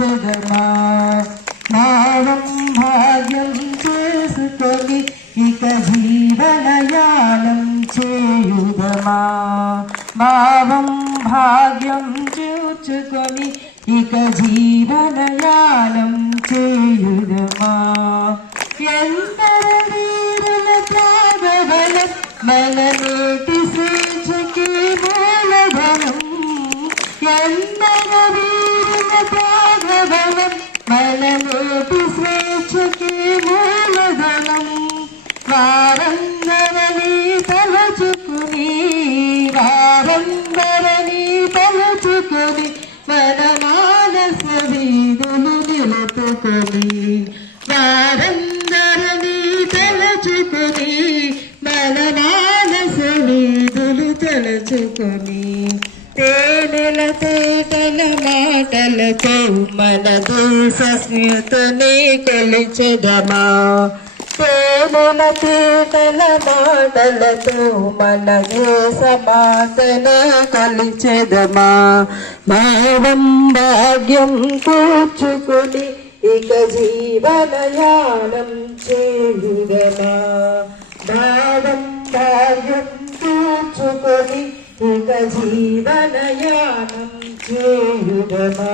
కొలిచెదమా భావం భాగ్యం చేసుకొని ఇక జీవనయానం చేయుదమా భావం భాగ్యం చూచుకొని ఇక జీవనయానం చేయుదమా ఎందరు వీరుల త్యాగబలం మన నేటి స్వేచ్ఛకి మూలధనం ఎందరు వీరుల త్యాగబలం మన నేటి స్వేచ్ఛకి మూలధనం వారందరని తలచుకుని మన మానస వీధులు నిలుపుకొని వారందరని తలచుకుని మన మానస వీధులు తలచుకొని తేనెల తేటల మాటలతో మన దేశ స్మృతిని కొలిచెదమా తేనెల తేటల మాటలతో మన దేశ మాతను కొలిచెదమా భావం భాగ్యం కూర్చుకుని ఇక జీవనయానం చేయుదమా భావం భాగ్యం కూర్చుకొని ఇక జీవనయానం చేయుదమా